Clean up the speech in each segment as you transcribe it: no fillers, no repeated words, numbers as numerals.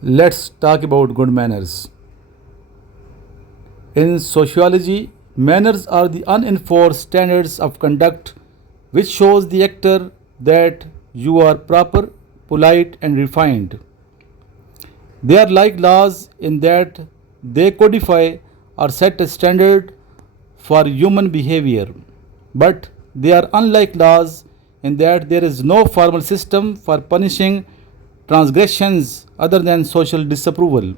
Let's talk about good manners. In sociology, manners are the unenforced standards of conduct which shows the actor that you are proper, polite and refined. They are like laws in that they codify or set a standard for human behavior. But they are unlike laws in that there is no formal system for punishing transgressions other than social disapproval.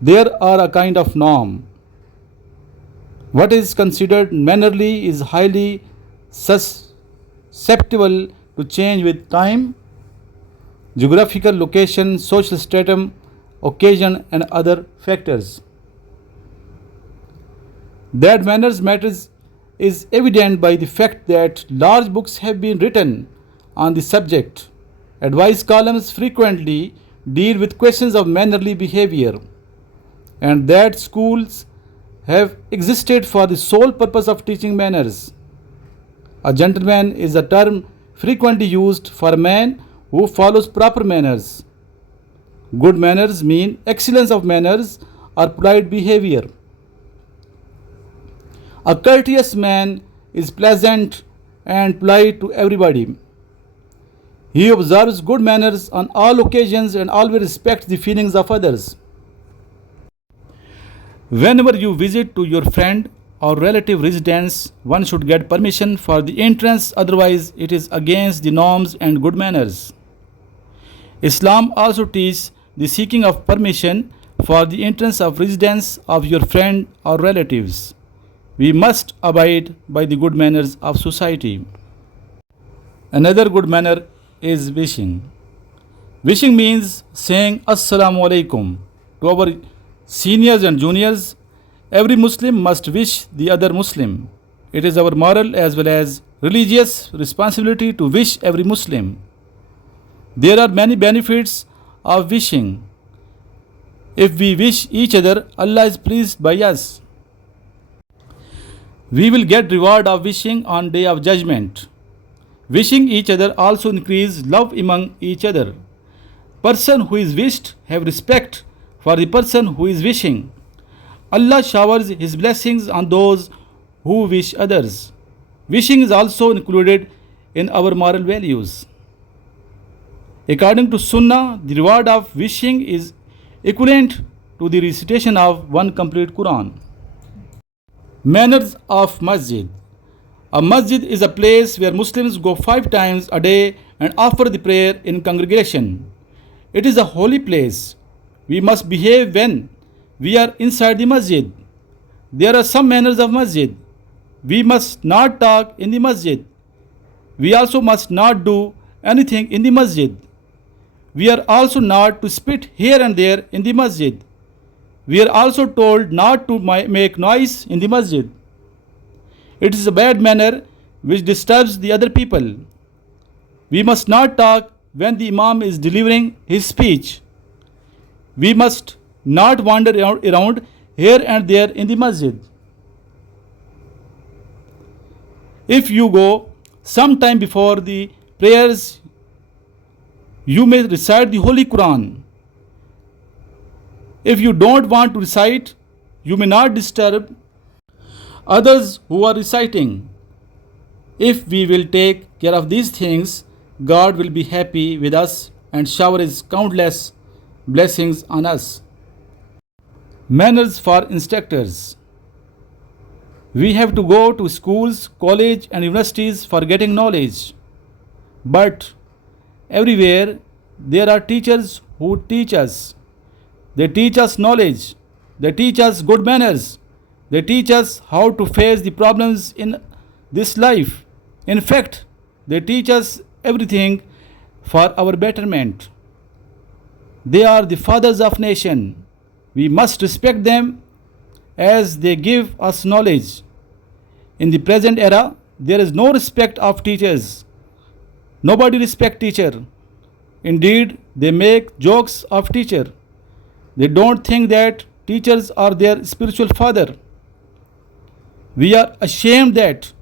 There are a kind of norm. What is considered mannerly is highly susceptible to change with time, geographical location, social stratum, occasion, and other factors. That manners matters is evident by the fact that large books have been written on the subject. Advice columns frequently deal with questions of mannerly behavior, and that schools have existed for the sole purpose of teaching manners. A gentleman is a term frequently used for a man who follows proper manners. Good manners mean excellence of manners or polite behavior. A courteous man is pleasant and polite to everybody. He observes good manners on all occasions and always respects the feelings of others. Whenever you visit to your friend or relative residence, one should get permission for the entrance, otherwise, it is against the norms and good manners. Islam also teaches the seeking of permission for the entrance of residence of your friend or relatives. We must abide by the good manners of society. Another good manner is wishing. Wishing means saying Assalamu alaikum to our seniors and juniors. Every Muslim must wish the other Muslim. It is our moral as well as religious responsibility to wish every Muslim. There are many benefits of wishing. If we wish each other, Allah is pleased by us. We will get reward of wishing on day of judgment. Wishing each other also increase love among each other. Person who is wished have respect for the person who is wishing. Allah showers His blessings on those who wish others. Wishing is also included in our moral values. According to Sunnah, the reward of wishing is equivalent to the recitation of one complete Quran. Manners of Masjid. A masjid is a place where Muslims go 5 times a day and offer the prayer in congregation. It is a holy place. We must behave when we are inside the masjid. There are some manners of masjid. We must not talk in the masjid. We also must not do anything in the masjid. We are also not to spit here and there in the masjid. We are also told not to make noise in the masjid. It is a bad manner which disturbs the other people. We must not talk when the Imam is delivering his speech. We must not wander around here and there in the masjid. If you go sometime before the prayers, you may recite the Holy Quran. If you don't want to recite, you may not disturb others who are reciting. If we will take care of these things, God will be happy with us and shower His countless blessings on us. Manners for instructors. We have to go to schools, college and universities for getting knowledge. But everywhere there are teachers who teach us. They teach us knowledge. They teach us good manners. They teach us how to face the problems in this life. In fact, they teach us everything for our betterment. They are the fathers of nation. We must respect them as they give us knowledge. In the present era, there is no respect of teachers. Nobody respects teacher. Indeed, they make jokes of teacher. They don't think that teachers are their spiritual father. We are ashamed that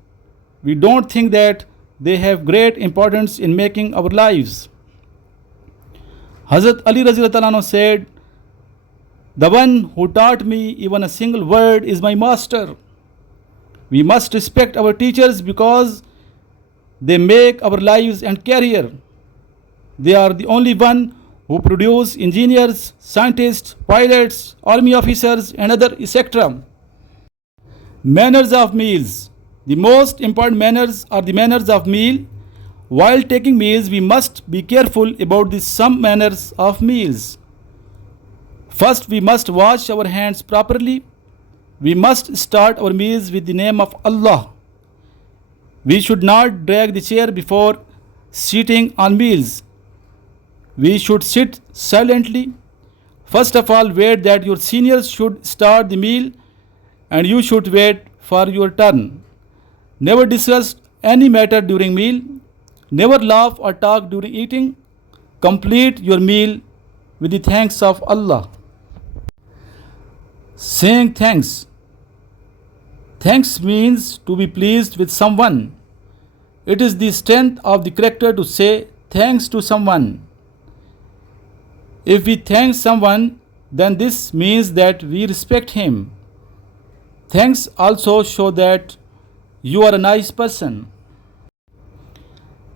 we don't think that they have great importance in making our lives. Hazrat Ali Raziyallahu anhu said, "The one who taught me even a single word is my master." We must respect our teachers because they make our lives and career. They are the only one who produce engineers, scientists, pilots, army officers, and other etc. Manners of meals. The most important manners are the manners of meal. While taking meals, we must be careful about the some manners of meals. First, we must wash our hands properly. We must start our meals with the name of Allah. We should not drag the chair before sitting on meals. We should sit silently. First of all, wait that your seniors should start the meal and you should wait for your turn. Never discuss any matter during meal. Never laugh or talk during eating. Complete your meal with the thanks of Allah. Saying thanks. Thanks means to be pleased with someone. It is the strength of the character to say thanks to someone. If we thank someone, then this means that we respect him. Thanks also show that you are a nice person.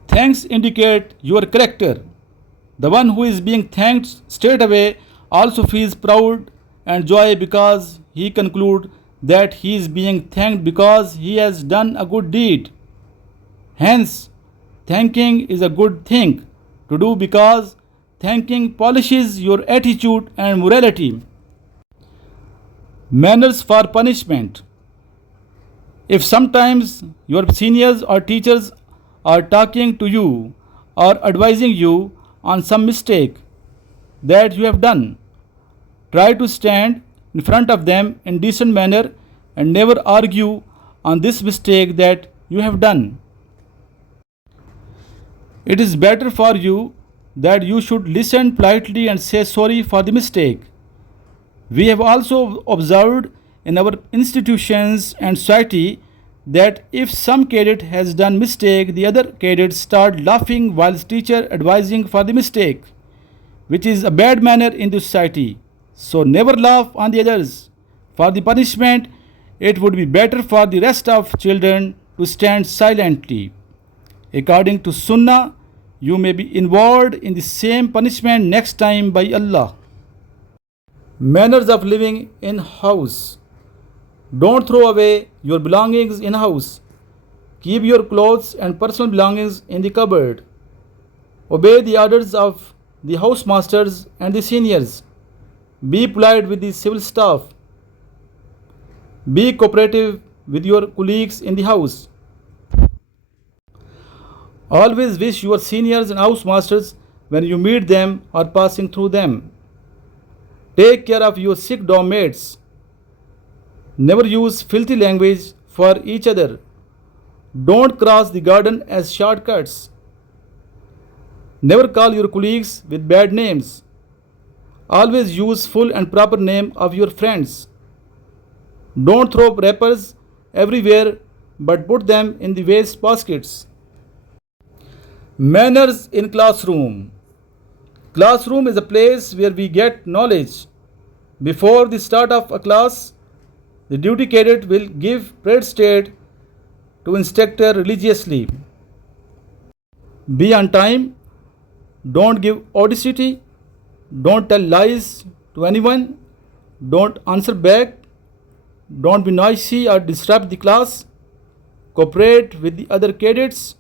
Thanks indicate your character. The one who is being thanked straight away also feels proud and joy because he concludes that he is being thanked because he has done a good deed. Hence, thanking is a good thing to do because thanking polishes your attitude and morality. Manners for punishment. If sometimes your seniors or teachers are talking to you or advising you on some mistake that you have done, try to stand in front of them in decent manner and never argue on this mistake that you have done. It is better for you that you should listen politely and say sorry for the mistake. We have also observed in our institutions and society that if some cadet has done mistake, the other cadets start laughing while teacher advising for the mistake, which is a bad manner in the society. So never laugh on the others. For the punishment, it would be better for the rest of children to stand silently. According to Sunnah, you may be involved in the same punishment next time by Allah. Manners of living in house. Don't throw away your belongings in house. Keep your clothes and personal belongings in the cupboard. Obey the orders of the housemasters and the seniors. Be polite with the civil staff. Be cooperative with your colleagues in the house. Always wish your seniors and housemasters when you meet them or passing through them. Take care of your sick dorm mates. Never use filthy language for each other. Don't cross the garden as shortcuts. Never call your colleagues with bad names. Always use full and proper name of your friends. Don't throw wrappers everywhere but put them in the waste baskets. Manners in classroom. Classroom is a place where we get knowledge. Before the start of a class, the duty cadet will give prayer state to instructor religiously. Be on time. Don't give audacity. Don't tell lies to anyone. Don't answer back. Don't be noisy or disrupt the class. Cooperate with the other cadets.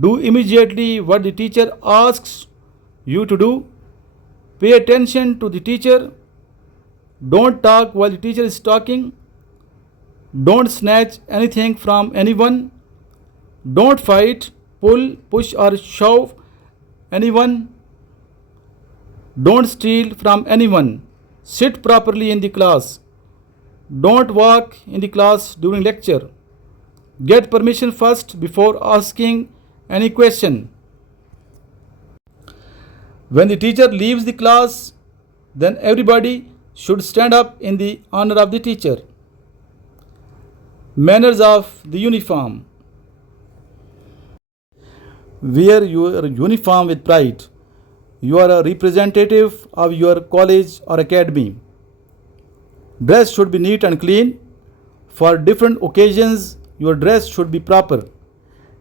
Do immediately what the teacher asks you to do. Pay attention to the teacher. Don't talk while the teacher is talking. Don't snatch anything from anyone. Don't fight, pull, push or shove anyone. Don't steal from anyone. Sit properly in the class. Don't walk in the class during lecture. Get permission first before asking any question. When the teacher leaves the class, then everybody should stand up in the honor of the teacher. Manners of the uniform. Wear your uniform with pride. You are a representative of your college or academy. Dress should be neat and clean. For different occasions, your dress should be proper.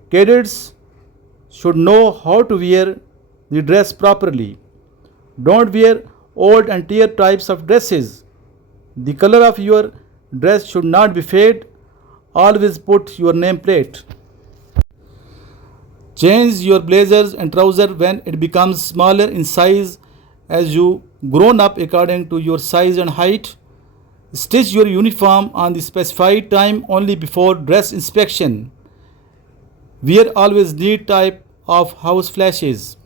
Cadets should know how to wear the dress properly. Don't wear old and tear types of dresses. The color of your dress should not be fade. Always put your nameplate. Change your blazers and trousers when it becomes smaller in size as you grown up according to your size and height. Stitch your uniform on the specified time only before dress inspection. Wear always neat type of house flashes.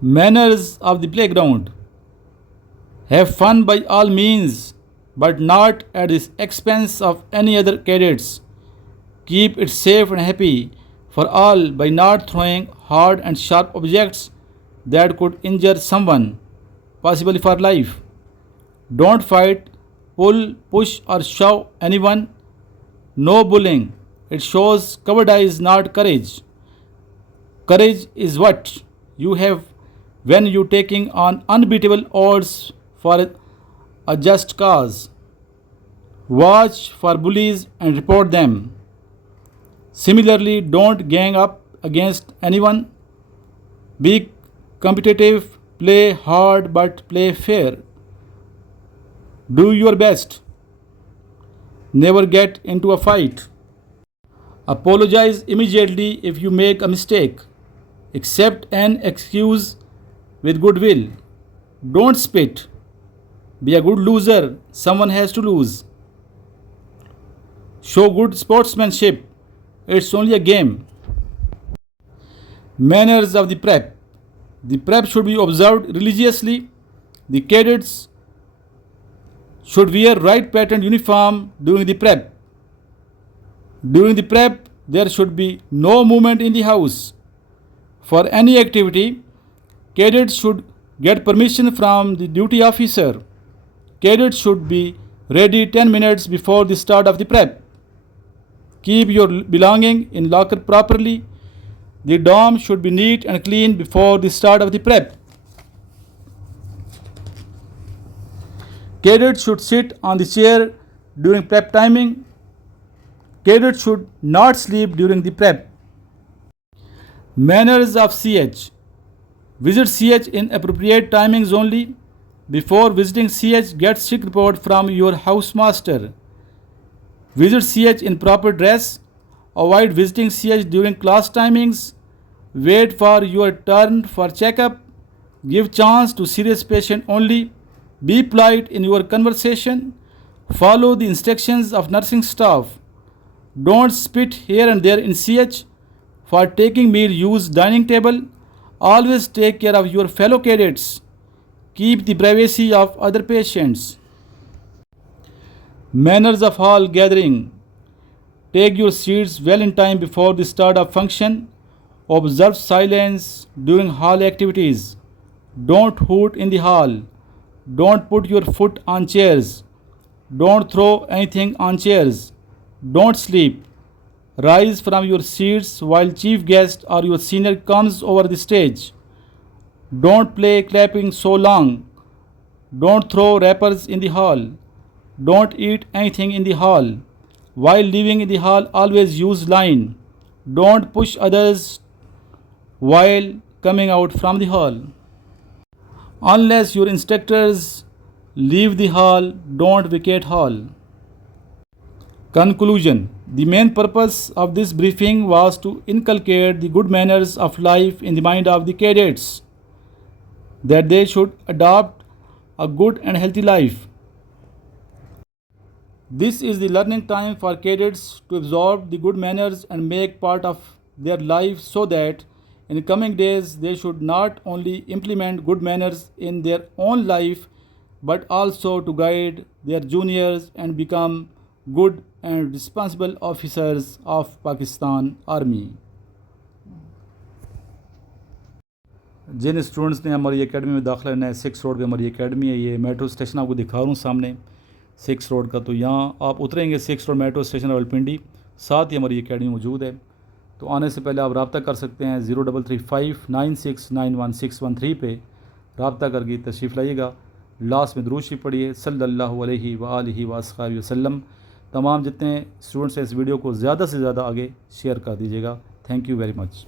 Manners of the playground. Have fun by all means, but not at the expense of any other cadets. Keep it safe and happy for all by not throwing hard and sharp objects that could injure someone, possibly for life. Don't fight, pull, push, or shove anyone. No bullying. It shows cowardice, not courage. Courage is what you have when you taking on unbeatable odds for a just cause. Watch for bullies and report them. Similarly, don't gang up against anyone. Be competitive, play hard but play fair. Do your best. Never get into a fight. Apologize immediately if you make a mistake. Accept an excuse with goodwill. Don't spit. Be a good loser. Someone has to lose. Show good sportsmanship. It's only a game. Manners of the prep. The prep should be observed religiously. The cadets should wear right patterned uniform during the prep. During the prep, there should be no movement in the house. For any activity, cadets should get permission from the duty officer. Cadets should be ready 10 minutes before the start of the prep. Keep your belongings in locker properly. The dorm should be neat and clean before the start of the prep. Cadets should sit on the chair during prep timing. Cadets should not sleep during the prep. Manners of CH. Visit CH in appropriate timings only. Before visiting CH, get sick report from your housemaster. Visit CH in proper dress. Avoid visiting CH during class timings. Wait for your turn for checkup. Give chance to serious patient only. Be polite in your conversation. Follow the instructions of nursing staff. Don't spit here and there in CH. For taking meal, use dining table. Always take care of your fellow cadets. Keep the privacy of other patients. Manners of hall gathering. Take your seats well in time before the start of function. Observe silence during hall activities. Don't hoot in the hall. Don't put your foot on chairs. Don't throw anything on chairs. Don't sleep. Rise from your seats while chief guest or your senior comes over the stage. Don't play clapping so long. Don't throw wrappers in the hall. Don't eat anything in the hall. While leaving in the hall, always use line. Don't push others while coming out from the hall. Unless your instructors leave the hall, don't vacate hall. Conclusion. The main purpose of this briefing was to inculcate the good manners of life in the mind of the cadets, that they should adopt a good and healthy life. This is the learning time for cadets to absorb the good manners and make part of their life, so that in coming days they should not only implement good manners in their own life but also to guide their juniors and become good and responsible officers of Pakistan Army. जिन students ने हमारी academy में दाखिला लेना है, 6 road पे हमारी academy है। ये मेट्रो स्टेशन आपको दिखा रहा हूँ सामने 6 रोड का। तो यहाँ आप उतरेंगे 6 रोड मेट्रो स्टेशन रावलपिंडी, साथ ही हमारी एकेडमी मौजूद है। तो आने से पहले आप रब्ता कर सकते हैं 0335969161 पे रब्ता करके तशरीफ़ लाइएगा। लास्ट में दुरूद शरीफ पढ़िए सल्लल्लाहु अलैहि व आलिहि व अस्हाबिहि वसल्लम। तमाम जितने स्टूडेंट्स हैं इस वीडियो को ज़्यादा से ज़्यादा आगे शेयर कर दीजिएगा। Thank you very much.